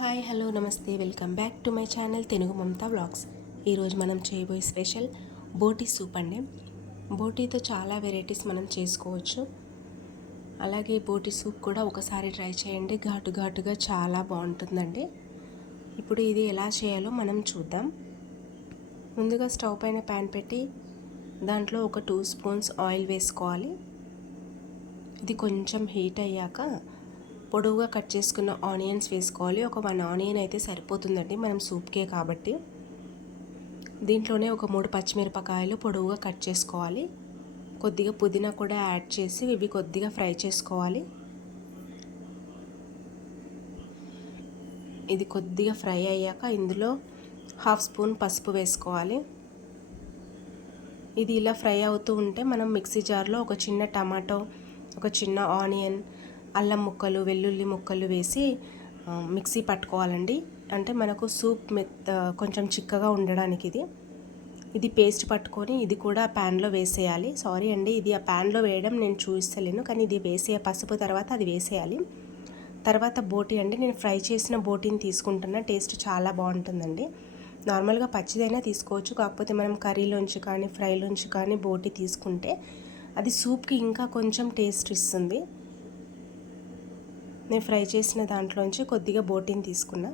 Hi hello నమస్తే welcome back to my channel Telugu Mamata vlogs. ఈరోజు మనం చేయబోయే స్పెషల్ బోటీ సూప్ అండి. బోటీతో చాలా వెరైటీస్ మనం చేసుకోవచ్చు. అలాగే బోటీ సూప్ కూడా ఒకసారి ట్రై చేయండి, ఘాటుగా చాలా బాగుంటుందండి. ఇప్పుడు ఇది ఎలా చేయాలో మనం చూద్దాం. ముందుగా స్టవ్ పైన ప్యాన్ పెట్టి దాంట్లో ఒక 2 స్పూన్స్ ఆయిల్ వేసుకోవాలి. ఇది కొంచెం హీట్ అయ్యాక పొడవుగా కట్ చేసుకున్న ఆనియన్స్ వేసుకోవాలి. ఒక 1 ఆనియన్ అయితే సరిపోతుందండి మనం సూప్కే కాబట్టి. దీంట్లోనే ఒక 3 పచ్చిమిరపకాయలు పొడవుగా కట్ చేసుకోవాలి. కొద్దిగా పుదీనా కూడా యాడ్ చేసి ఇవి కొద్దిగా ఫ్రై చేసుకోవాలి. ఇది కొద్దిగా ఫ్రై అయ్యాక ఇందులో 1/2 స్పూన్ పసుపు వేసుకోవాలి. ఇది ఇలా ఫ్రై అవుతూ ఉంటే మనం మిక్సీ జార్లో ఒక చిన్న టమాటో, ఒక చిన్న ఆనియన్, అల్లం ముక్కలు, వెల్లుల్లి ముక్కలు వేసి మిక్సీ పట్టుకోవాలండి. అంటే మనకు సూప్ కొంచెం చిక్కగా ఉండడానికి ఇది పేస్ట్ పట్టుకొని ఇది కూడా ప్యాన్లో వేసేయాలి. సారీ అండి, ఇది ఆ ప్యాన్లో వేయడం నేను చూపిస్తలేను, కానీ ఇది పసుపు తర్వాత అది వేసేయాలి. తర్వాత బోటీ అండి, నేను ఫ్రై చేసిన బోటీని తీసుకుంటున్నా. టేస్ట్ చాలా బాగుంటుందండి. నార్మల్గా పచ్చిదైనా తీసుకోవచ్చు, కాకపోతే మనం కర్రీలోంచి కానీ ఫ్రైలోంచి కానీ బోటీ తీసుకుంటే అది సూప్కి ఇంకా కొంచెం టేస్ట్ ఇస్తుంది. నేను ఫ్రై చేసిన దాంట్లోంచి కొద్దిగా బోటీని తీసుకున్నా,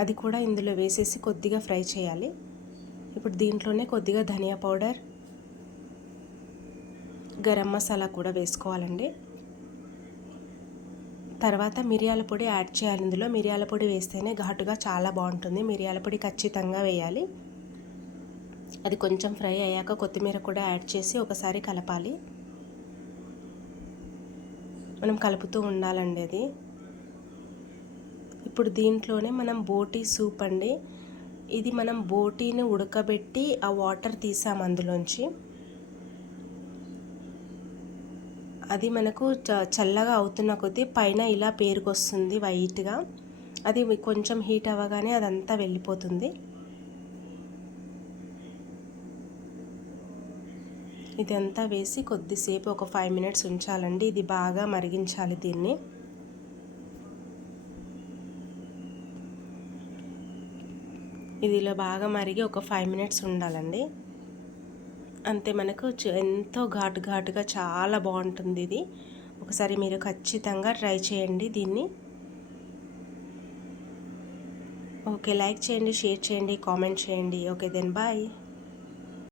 అది కూడా ఇందులో వేసేసి కొద్దిగా ఫ్రై చేయాలి. ఇప్పుడు దీంట్లోనే కొద్దిగా ధనియా పౌడర్, గరం మసాలా కూడా వేసుకోవాలండి. తర్వాత మిరియాల పొడి యాడ్ చేయాలి. ఇందులో మిరియాల పొడి వేస్తేనే ఘాటుగా చాలా బాగుంటుంది. మిరియాల పొడి ఖచ్చితంగా వేయాలి. అది కొంచెం ఫ్రై అయ్యాక కొత్తిమీర కూడా యాడ్ చేసి ఒకసారి కలపాలి. మనం కలుపుతూ ఉండాలండి అది. ఇప్పుడు దీంట్లోనే మనం బోటీ సూప్ అండి, ఇది మనం బోటీని ఉడకబెట్టి ఆ వాటర్ తీసాము అందులోంచి. అది మనకు చల్లగా అవుతున్న కొద్దీ పైన ఇలా పేరుకొస్తుంది వైట్గా. అది కొంచెం హీట్ అవ్వగానే అదంతా వెళ్ళిపోతుంది. ఇదంతా వేసి కొద్దిసేపు ఒక 5 మినిట్స్ ఉంచాలండి. ఇది బాగా మరిగించాలి దీన్ని. ఇది ఇలా బాగా మరిగి ఒక 5 మినిట్స్ ఉండాలండి. అంతే, మనకు ఎంతో ఘాటుగా చాలా బాగుంటుంది ఇది. ఒకసారి మీరు ఖచ్చితంగా ట్రై చేయండి దీన్ని. ఓకే, లైక్ చేయండి, షేర్ చేయండి, కామెంట్ చేయండి. Okay then bye.